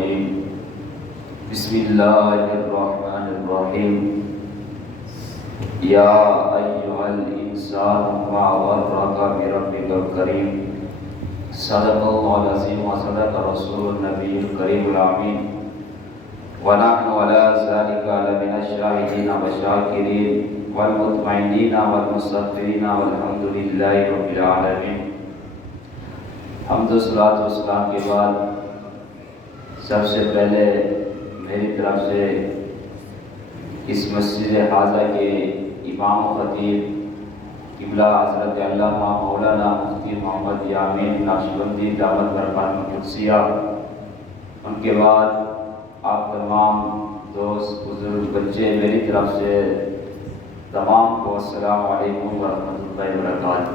الرجيم بسم الله الرحمن الرحيم يا أيها الإنسان ما غرك بربك الكريم صدق الله العظيم وصدق رسول النبي الكريم الأمين ونحن على ذلك لمن الشاهدين والشاكرين والمطمئنين والمستغفرين والحمد لله رب العالمين۔ حمد و صلاۃ و سلام کے بعد سب سے پہلے میری طرف سے اس مسجد حاضہ کے امام و خطیب قبلہ حضرت علامہ مولانا مفتی محمد یامین نقشبندی دعوت برکات قدسیہ، ان کے بعد آپ تمام دوست بزرگ بچے، میری طرف سے تمام کو السلام علیکم ورحمۃ اللہ وبرکاتہ۔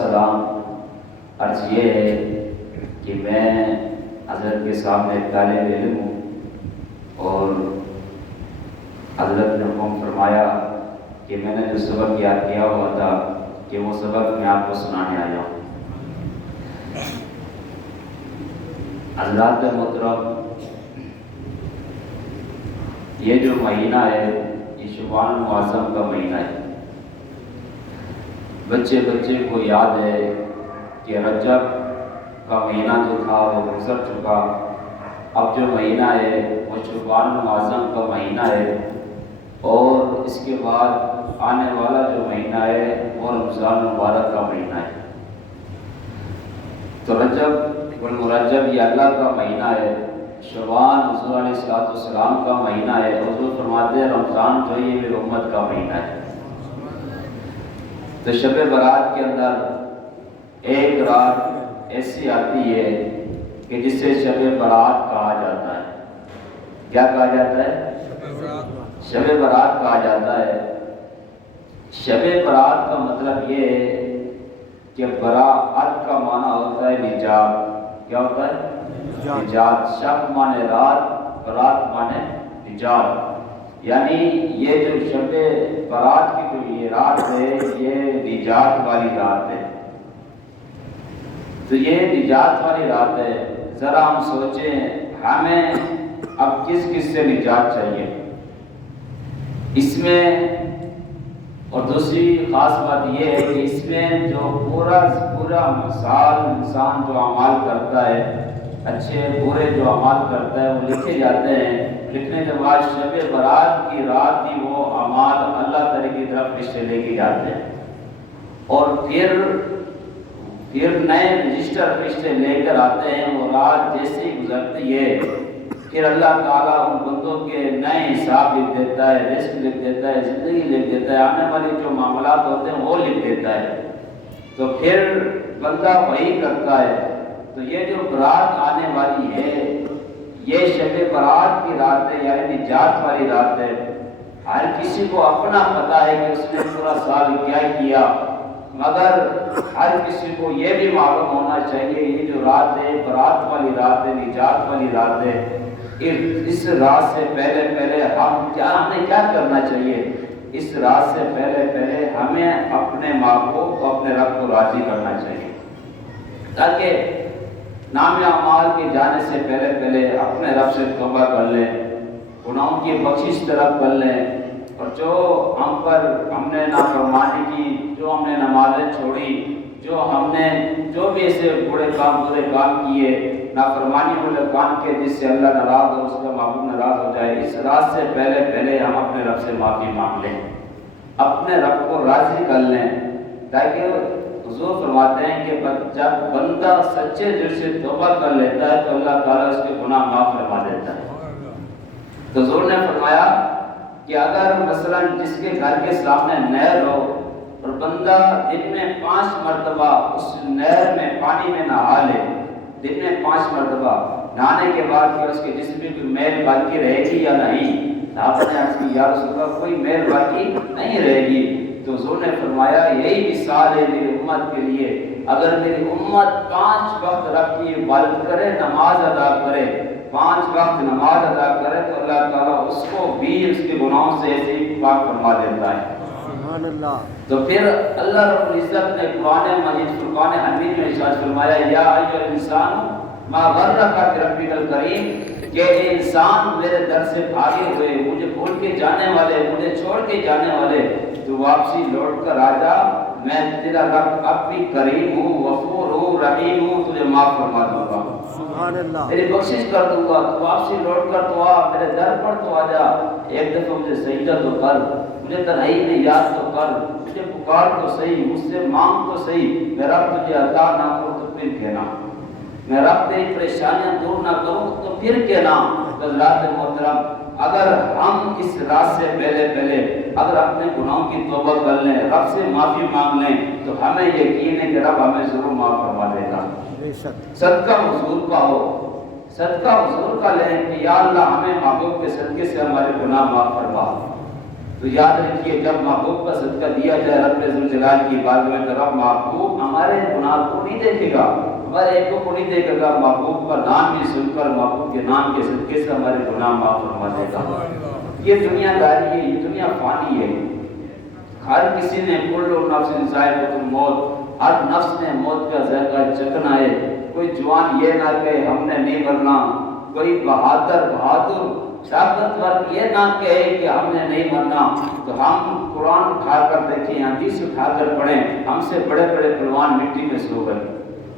سلام عرض یہ ہے کہ میں حضرت کے سامنے طالب علم ہوں اور حضرت نے حکم فرمایا کہ میں نے جو سبق یاد کیا ہوا تھا کہ وہ سبق میں آپ کو سنانے آیا ہوں۔ حضرات محترم، یہ جو مہینہ ہے یہ شعبان معظم کا مہینہ ہے۔ بچے کو یاد ہے کہ رجب کا مہینہ جو تھا وہ گزر چکا، اب جو مہینہ ہے وہ شعبان معظم کا مہینہ ہے، اور اس کے بعد آنے والا جو مہینہ ہے وہ رمضان مبارک کا مہینہ ہے۔ تو رجب والمرجب یہ اللہ کا مہینہ ہے، شعبان حضور علیہ السلام کا مہینہ ہے، حضور فرماتے ہیں رمضان جو یہ میری امت کا مہینہ ہے۔ تو شب برات کے اندر ایک رات ایسی آتی ہے کہ جسے شب برات کہا جاتا ہے۔ کیا کہا جاتا ہے؟ شب برات کہا جاتا ہے۔ شب برات کا مطلب یہ ہے کہ براءت کا معنی ہوتا ہے نجات۔ کیا ہوتا ہے؟ نجات۔ شب مانے رات، برات مانے نجات، یعنی یہ جو شب برات کی جو یہ رات ہے یہ نجات والی رات ہے۔ تو یہ نجات والی رات ہے۔ ذرا ہم سوچیں ہمیں اب کس سے نجات چاہیے اس میں؟ اور دوسری خاص بات یہ ہے کہ اس میں جو پورا سال انسان جو اعمال کرتا ہے، اچھے برے جو اعمال کرتا ہے وہ لکھے جاتے ہیں۔ لکھنے کے بعد شب برات کی رات ہی وہ اعمال اللہ تعالی کی طرف رشتے لے کے جاتے ہیں، اور پھر نئے رجسٹر رشتے لے کر آتے ہیں۔ وہ رات جیسے ہی گزرتی ہے پھر اللہ تعالیٰ ان بندوں کے نئے حساب لکھ دیتا ہے، رزق لکھ دیتا ہے، زندگی لکھ دیتا ہے، آنے والی جو معاملات ہوتے ہیں وہ لکھ دیتا ہے۔ تو پھر بندہ وہی کرتا ہے۔ تو یہ جو برات آنے والی ہے یہ شب برات کی رات ہے، یعنی نجات والی رات ہے۔ ہر کسی کو اپنا پتہ ہے کہ اس نے پورا سال کیا کیا، مگر ہر کسی کو یہ بھی معلوم ہونا چاہیے یہ جو رات ہے برات والی رات ہے، نجات والی رات ہے۔ اس رات سے پہلے ہمیں کیا کرنا چاہیے؟ اس رات سے پہلے ہمیں اپنے معبود کو، اپنے رب کو راضی کرنا چاہیے، تاکہ نام اعمال کے جانے سے پہلے اپنے رب سے توبہ کر لیں، گناہوں کی بخشش طلب کر لیں، اور جو ہم نے نافرمانی کی، جو ہم نے نمازیں چھوڑی، جو بھی ایسے برے کام کیے، نافرمانی والے کام کے جس سے اللہ ناراض ہو، اس کا معبود ناراض ہو جائے، اس رات سے پہلے ہم اپنے رب سے معافی مانگ لیں، اپنے رب کو راضی کر لیں، تاکہ حضور فرماتے ہیں کہ جب بندہ سچے دل سے توبہ کر لیتا ہے تو اللہ تعالیٰ اس کے گناہ معاف فرما دیتا ہے۔ تو حضور نے فرمایا کہ اگر مثلا جس کے گھر کے سامنے نہر ہو اور بندہ دن میں 5 مرتبہ اس نہر میں پانی میں نہا لے، دن میں 5 مرتبہ نہانے کے بعد کہ اس کے جسم میں کوئی میل باقی رہے گی یا نہیں؟ آپ نے عرض کی یا رسول اللہ کوئی میل باقی نہیں رہے گی۔ تو حضور نے فرمایا یہی مثال ہے میری امت کے لیے، اگر میری امت 5 وقت رب کی عبادت کرے، نماز ادا کرے، 5 وقت نماز ادا کرے، تو اللہ تعالیٰ اس کو بھی اس کے گناہوں سے ایسے ہی پاک فرما دیتا ہے۔ سبحان اللہ. تو پھر اللہ رب العزت نے قرآن مجید فرقان حمید میں ارشاد فرمایا یا ایھا الانسان ما غرک بربک الکریم کہ انسان میرے در سے بھاگے ہوئے مجھے بھول کے جانے والے مجھے چھوڑ کے جانے والے تو واپسی لوٹ کر آ جا میں تیرا رب اب بھی کریم ہوں غفور ہوں رحیم ہوں تجھے معاف فرما دوں گا سبحان اللہ. تیری بخشش کر دوں گا تو واپسی لوٹ کر تو آ میرے در پر تو آ جا ایک دفعہ مجھے سجدہ تو کر مجھے تنہائی میں یاد تو کر مجھے پکار تو صحیح مجھ سے مانگ تو صحیح میں رب تجھے عطا نہ کروں تو پھر کہنا میں رب تیری پریشانیاں دور نہ کروں تو پھر کہنا. حضرات محترم اگر ہم اس رات سے پہلے اگر اپنے گناہوں کی توبہ کر لیں رب سے معافی مانگ لیں تو ہمیں یقین ہے کہ رب ہمیں ضرور معاف فرما دے گا. صدقہ حضور کا ہو صدقہ حضور کا لیں کہ یا اللہ ہمیں محبوب کے صدقے سے ہمارے گناہ معاف فرما. تو یاد رکھیے جب محبوب کا صدقہ دیا جائے رب ذوالجلال کی بارگاہ میں تو رب محبوب ہمارے گناہ کو نہیں دیکھے گا ہمارے ایک کو نہیں دیکھے گا محبوب کا نام بھی سن کر محبوب کے نام کے صدقے سے ہمارے گناہ معاف فرما دے گا. یہ دنیا داری ہے یہ دنیا فانی ہے. ہر کسی نے کل نفس ذائقۃ الموت ہر نفس نے موت کا ذائقہ چکھنا ہے. کوئی جوان یہ نہ کہے ہم نے نہیں مرنا کوئی بہادر طاقتور یہ نہ کہے کہ ہم نے نہیں مرنا. تو ہم قرآن اٹھا کر دیکھیں حدیث اٹھا کر پڑھیں ہم سے بڑے بڑے پہلوان مٹی میں سو گئے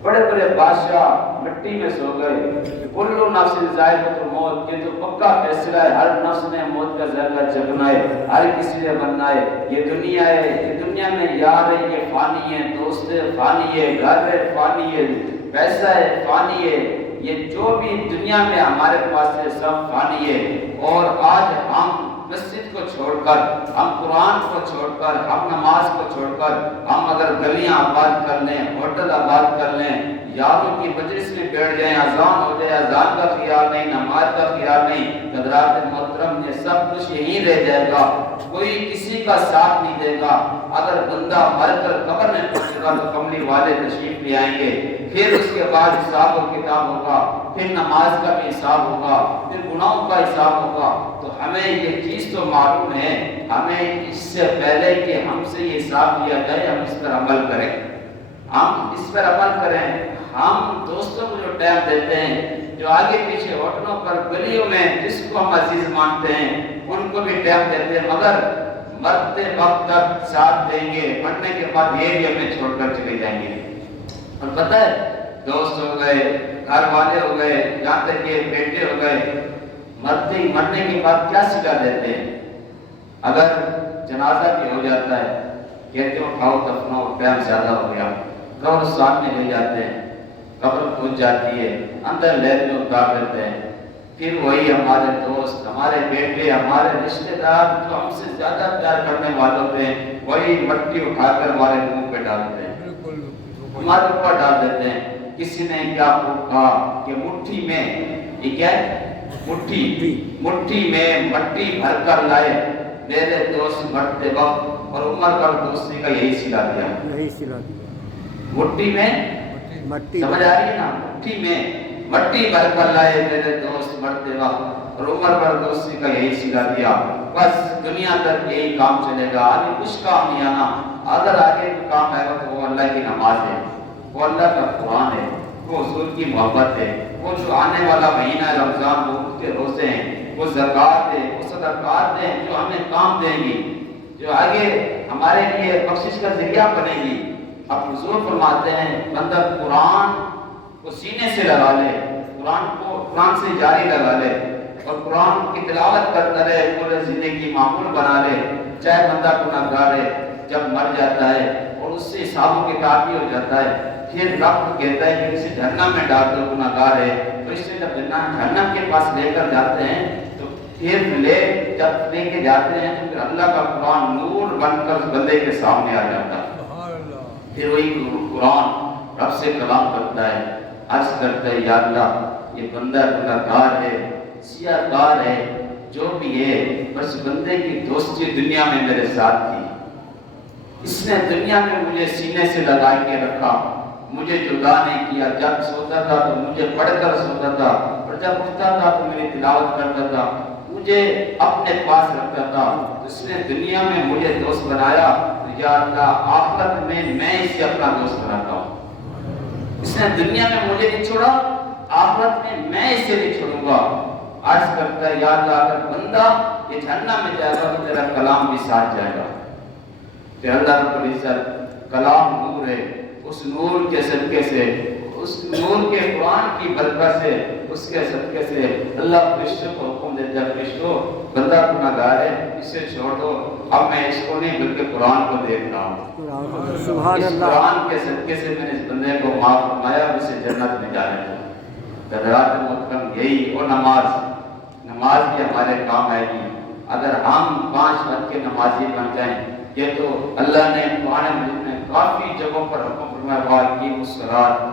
بڑے بڑے بادشاہ مٹی میں سو گئے. کل نفس ذائقۃ الموت یہ تو پکا فیصلہ ہے ہر نفس نے موت کا ذائقہ چکھنا ہے ہر کسی نے مرنا ہے. یہ دنیا ہے یہ دنیا میں یار ہے یہ فانی ہے دوست ہے فانی ہے گھر ہے فانی ہے پیسہ ہے فانی ہے یہ جو بھی دنیا میں ہمارے پاس ہے سب فانی ہے. اور آج ہم مسجد کو چھوڑ کر ہم قرآن کو چھوڑ کر ہم نماز کو چھوڑ کر ہم اگر گلیاں آباد کر لیں ہوٹل آباد کر لیں یاروں کی مجلس میں بیٹھ جائیں اذان ہو جائے اذان کا خیال نہیں نماز کا خیال نہیں حضرات محترم یہ سب کچھ یہیں رہ جائے گا. کوئی کسی کا ساتھ نہیں دے گا. اگر بندہ مر کر قبر میں پہنچے گا تو کملی والے تشریف لے آئیں گے پھر اس کے بعد حساب و کتاب ہوگا پھر نماز کا بھی حساب ہوگا پھر گناہوں کا حساب ہوگا. تو ہمیں یہ چیز تو معلوم ہے ہمیں اس سے پہلے کہ ہم سے یہ حساب لیا جائے ہم اس پر عمل کریں ہم اس پر عمل کریں. ہم دوستوں کو جو ٹائم دیتے ہیں جو آگے پیچھے ہوٹلوں پر گلیوں میں جس کو ہم عزیز مانتے ہیں ان کو بھی ٹائم دیتے ہیں مگر مرتے وقت تک ساتھ دیں گے مرنے کے بعد یہ بھی ہمیں چھوڑ کر چلے جائیں گے. اور پتہ ہے دوست ہو گئے گھر والے ہو گئے یہاں تک کہ بیٹے ہو گئے مرنے کے بعد کیا سلا دیتے ہیں. اگر جنازہ بھی ہو جاتا ہے کہتے ہو کھاؤ دفناؤ ٹائم زیادہ ہو گیا قبرستان میں لے جاتے ہیں قبر پہنچ جاتی ہے اندر لیب میں اتار دیتے ہیں پھر وہی ہمارے دوست ہمارے بیٹے ہمارے رشتہ دار جو ہم سے زیادہ پیار کرنے والوں پہ وہی مٹی اٹھا کر ہمارے منہ پہ ڈالتے ہیں ہمارے اوپر ڈال دیتے ہیں. کسی نے کیا کہا کہ مٹھی میں یہ کیا ہے مٹھی میں مٹی بھر کر لائے میرے دوست مرتے وقت اور عمر کا دوستی کا یہی سلا دیا. مٹھی میں سمجھ آ رہی ہے نا مٹھی میں مٹی بھر کر لائے میرے دوست مرتے وقت اور عمر پر دوستی کا یہی سلا دیا. بس دنیا تک یہی کام چلے گا آگے کچھ کام نہیں آنا. اگر آگے کوئی کام آئے گا تو وہ اللہ کی نماز ہے وہ اللہ کا قرآن ہے وہ حضور کی محبت ہے وہ جو آنے والا مہینہ رمضان وہ اس کے روزے ہیں وہ زکوٰۃ ہے وہ صدقات ہیں جو ہمیں کام دیں گی جو آگے ہمارے لیے بخشش کا ذریعہ بنے گی. اب حضور فرماتے ہیں بندہ قرآن کو سینے سے لگا لے قرآن سے جاری لگا لے اور قرآن کی تلاوت کرتا رہے پورے زندگی معمول بنا لے چاہے بندہ گنہگار ہے جب مر جاتا ہے اور اس سے حساب و کتاب بھی ہو جاتا ہے پھر رب کہتا ہے کہ اسے جہنم میں ڈال دو گنہگار ہے تو اس سے جب جہنم کے پاس لے کر جاتے ہیں تو پھر جب لے کے جاتے ہیں تو پھر اللہ کا قرآن نور بن کر اس بندے کے سامنے آ جاتا ہے. پھر وہی قرآن رب سے کلام کرتا ہے عرض کرتا ہے یا اللہ یہ بندہ گنہگار ہے سیاہ کار ہے جو بھی ہے بس بندے کی دوستی دنیا میں میرے ساتھ تھی اس نے دنیا میں مجھے سینے سے لگا کے رکھا مجھے جدا نہیں کیا جب سوتا تھا تو مجھے پڑھ کر سوتا تھا اور جب اٹھتا تھا تو میری تلاوت کرتا تھا مجھے اپنے پاس رکھتا تھا، اس نے دنیا میں مجھے دوست بنایا، تو یا اللہ آخرت میں اسے اپنا دوست بناتا ہوں۔ اس نے دنیا میں مجھے نہیں چھوڑا، آخرت میں اسے نہیں چھوڑوں گا۔ عرض کرتا ہے یا اللہ اگر بندہ یہ جہنم میں جائے گا تو تیرا کلام بھی ساتھ جائے گا۔ کہ اللہ رب العزت کلام نور ہے، اس نور کے صدقے سے، اس نور کے قرآن کی برکت سے، اس کے صدقے سے اللہ فرشتوں کو حکم دیتا ہے، فرشتوں بندہ گناہگار ہے اسے چھوڑ دو، اب میں اس کو نہیں بلکہ قرآن کو دیکھ رہا ہوں، سبحان اس اللہ۔ قرآن کے صدقے سے میں نے اس بندے کو معاف فرمایا، اسے جنت میں جانے دو۔ حضرات محترم یہی اور نماز بھی ہمارے کام آئے گی اگر ہم 5 وقت کے نمازی بن جائیں۔ یہ تو اللہ نے قرآن مجید میں کافی جگہوں پر حکم فرمایا واقعی الصلاۃ۔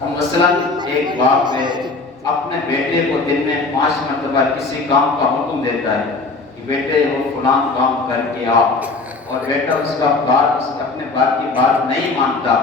ہم مثلا ایک باپ ہے اپنے بیٹے کو دن میں 5 مرتبہ کسی کام کا حکم دیتا ہے کہ بیٹے وہ فلاں کام کر کے آ، اور بیٹا اس کا اپنے باپ کی بات نہیں مانتا،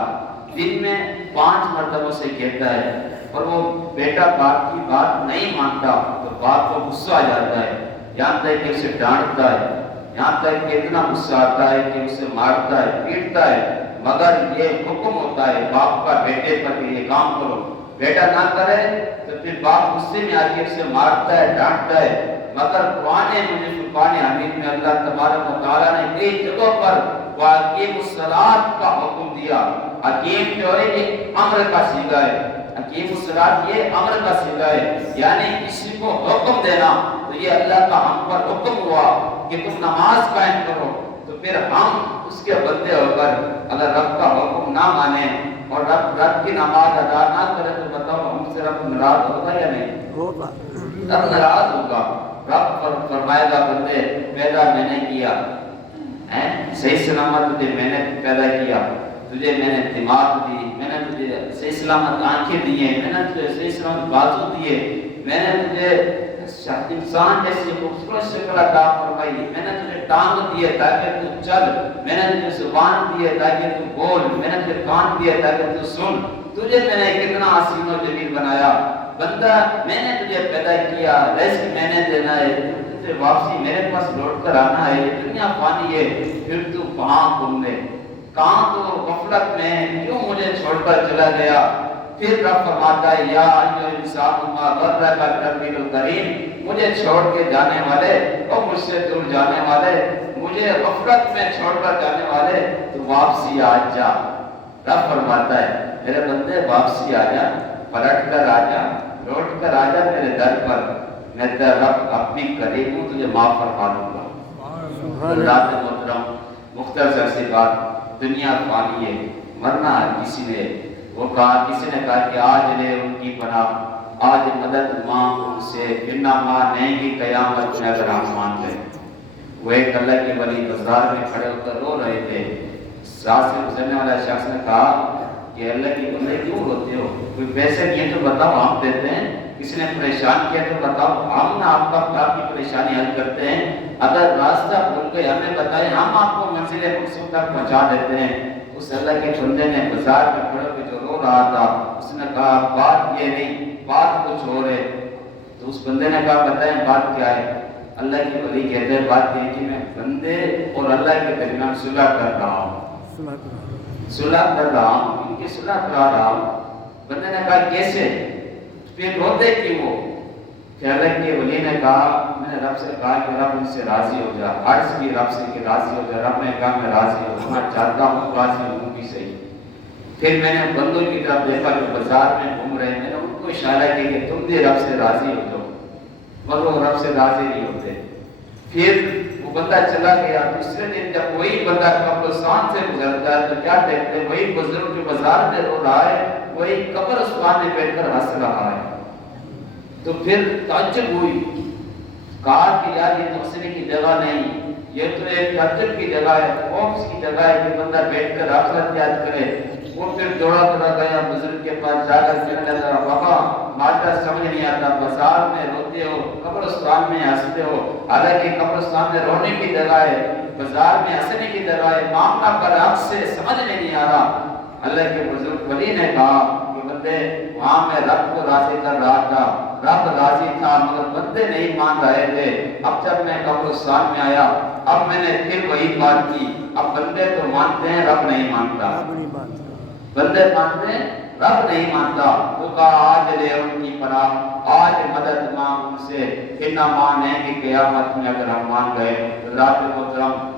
دن میں 5 مرتبہ سے کہتا ہے اور وہ بیٹا باپ کی بات نہیں مانتا تو باپ کو غصہ آ جاتا ہے، یہاں تک کہ اسے ڈانٹتا ہے، یہاں تک کہ اتنا غصہ آتا ہے کہ اسے مارتا ہے، پیٹتا ہے، مگر یہ حکم ہوتا ہے باپ کا بیٹے پر کہ یہ کام کرو، بیٹا نہ کرے تو پھر باپ غصے میں آ کے اسے مارتا ہے، ڈانٹتا ہے۔ مگر قرآن مجید فرقان حمید میں اللہ تبارک و تعالیٰ نے کئی جگہوں پر واقیم الصلاۃ کا حکم دیا۔ حکیم جو ہے یہ امر کا صیغہ ہے، حکیم الصلاۃ یہ امر کا صیغہ ہے، یعنی کسی کو حکم دینا، تو یہ اللہ کا ہم پر حکم ہوا کہ تم نماز قائم کرو، تو پھر ہم اس کے بندے ہو کر اگر رب کا حکم نہ مانیں اور رب کی نماز ادا نہ کرے تو بتاؤ ہم سے رب ناراض ہوگا یا نہیں؟ ہوگا، رب ناراض ہوگا۔ رب فرمائے گا بندے پیدا میں نے کیا، صحیح سلامت تجھے میں نے پیدا کیا، تجھے میں نے دماغ دی، میں نے تجھے صحیح سلامت آنکھیں دیے، میں نے تجھے صحیح سلامت بازو دیے، میں نے تجھے انسان جیسی خوبصورت شکل عطا فرمائی، میں نے تجھے ٹانگ دیے تاکہ تو چل، میں نے تجھے زبان دیے تاکہ تو بول، میں نے تجھے کان دیے تاکہ تو سن، تجھے میں نے کتنا حسین و جمیل بنایا بندہ، میں نے تجھے پیدا کیا، رزق میں نے دینا ہے، تجھے واپسی میرے پاس لوٹ کر آنا ہے، یہ دنیا فانی ہے، پھر تو کہاں گھومنے، کہاں تو غفلت میں کیوں مجھے چھوڑ کر چلا گیا؟ پھر رب فرماتا ہے یا ایھا الانسان ما غرک بربک الکریم، مجھے چھوڑ کے جانے والے اور مجھ سے دور جانے والے، مجھے غفلت میں چھوڑ کر جانے والے، تو واپسی آ جا۔ رب فرماتا ہے میرے بندے واپسی آ جا، پلٹ کر آ جا، لوٹ کر آ جا میرے در پر، میں تیرا رب اپنی قریب ہوں، تجھے معاف فرما دوں گا۔ اللہ محترم مختصر سی بات، دنیا فانی ہے، مرنا ہے کسی نے، وہ کہا کسی نے کہا کہ آج لے ان کی پناہ، آج مدد مانگ ان سے، پھر نہ مانیں گی قیامت میں اگر ہم مان گئے۔ وہ ایک اللہ کے ولی بازار میں کھڑے ہو کر رو رہے تھے، راہ سے گزرنے والا شخص نے کہا کہ اللہ کی بندے کیوں روتے ہو؟ کوئی پیسے دیے تو بتاؤ ہم دیتے ہیں، کسی نے پریشان کیا تو بتاؤ ہم نہ آپ کی پریشانی حل کرتے ہیں، اگر راستہ بھول گئے ہمیں بتائیں ہم آپ کو منزل مقصود تک پہنچا دیتے ہیں۔ اس اللہ کے بندے نے بازار میں کھڑے ہو کے جو رو رہا تھا، اس نے کہا بات یہ نہیں، بات کچھ اور ہے۔ تو اس بندے نے کہا بتائیں بات کیا ہے؟ اللہ کی ولی کہتے ہیں بات یہ کہ میں بندے اور اللہ کے درمیان صلح کر رہا ہوں، صلح کر رہا ہوں، ان کی صلح کرا رہا ہوں۔ بندے نے کہا کیسے؟ پھر روتے کیوں ہو؟ کہ اللہ کے ولی نے کہا میں نے رب سے کہا کہ رب ان سے راضی ہو جا، عرض کی رب سے کہ راضی ہو جا، رب نے کہا میں راضی ہونا چاہتا ہوں، راضی ہوں بھی صحیح۔ پھر میں نے بندوں کی طرف دیکھا جو بازار میں گھوم رہے ہیں، میں نے ان کو اشارہ کیا کہ تم بھی رب سے راضی ہو جاؤ، مگر وہ رب سے راضی نہیں ہوتے۔ پھر وہ بندہ چلا گیا، دوسرے دن جب وہی بندہ قبرستان سے گزرتا ہے تو کیا دیکھتے ہیں وہی بزرگ جو بازار میں رو رہا ہے وہی قبرستان میں بیٹھ کر ہنس رہا ہے۔ تو پھر تعجب ہوئی، کہا کہ یار یہ ہنسنے کی جگہ نہیں، یہ تو ایک تعجب کی جگہ ہے، خوف کی جگہ ہے کہ بندہ بیٹھ کر آخرت یاد کرے۔ وہ پھر دوڑا گیا بزرگ کے پاس، جا کر کہنے لگا بابا ماجرا سمجھ نہیں آتا، بازار میں روتے ہو، قبرستان میں ہنستے ہو، حالانکہ قبرستان میں رونے کی جگہ ہے، بازار میں ہنسنے کی جگہ ہے، معاملہ برعکس سے سمجھ میں نہیں آ رہا۔ اللہ کے بزرگ ولی نے کہا کہ بندے، وہاں میں رب کو راضی کر رہا تھا، رب راضی تھا مگر بندے نہیں مان رہے تھے۔ اب جب میں قبرستان میں آیا، اب میں نے پھر وہی بات کی، اب بندے تو مانتے ہیں، رب نہیں مانتا، بندے مانتے ہیں، رب نہیں مانتا۔ تو کہا آج لے ان کی پناہ، آج مدد مانگ ان سے، پھر نہ مانیں گے قیامت میں اگر ہم مان گئے۔ ذات محترم،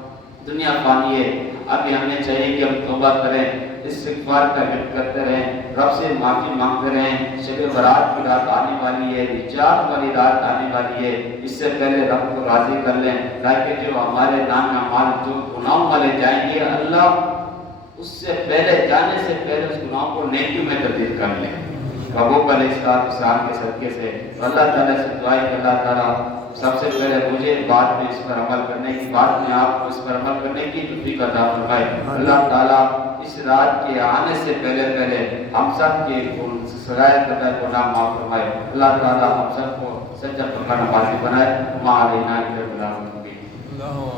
دنیا فانی ہے، ابھی ہمیں چاہیے کہ ہم توبہ کریں، استغفار کا ذکر کرتے رہیں، رب سے معافی مانگتے رہیں۔ شب برات کی رات آنے والی ہے، نجات والی رات آنے والی ہے، اس سے پہلے رب کو راضی کر لیں تاکہ جو ہمارے نام اعمال جو گناہوں والے جائیں گے، اللہ اس سے پہلے جانے سے پہلے اس گناہوں کو نیکیوں میں تبدیل کر لیں۔ محبوب علیہ السلام کے صدقے سے اللہ تعالیٰ سے دعا ہے کہ اللہ تعالیٰ سب سے پہلے مجھے، بعد میں اس پر عمل کرنے کی، بعد میں آپ کو اس پر عمل کرنے کی توفیق عطا فرمائے۔ اللہ تعالیٰ اس رات کے آنے سے پہلے ہم سب کے سرائے قطع گناہ معاف فرمائے۔ اللہ تعالیٰ ہم سب کو سچا پکا نمازی بنائے۔ ما علینا الا البلاغ المبین۔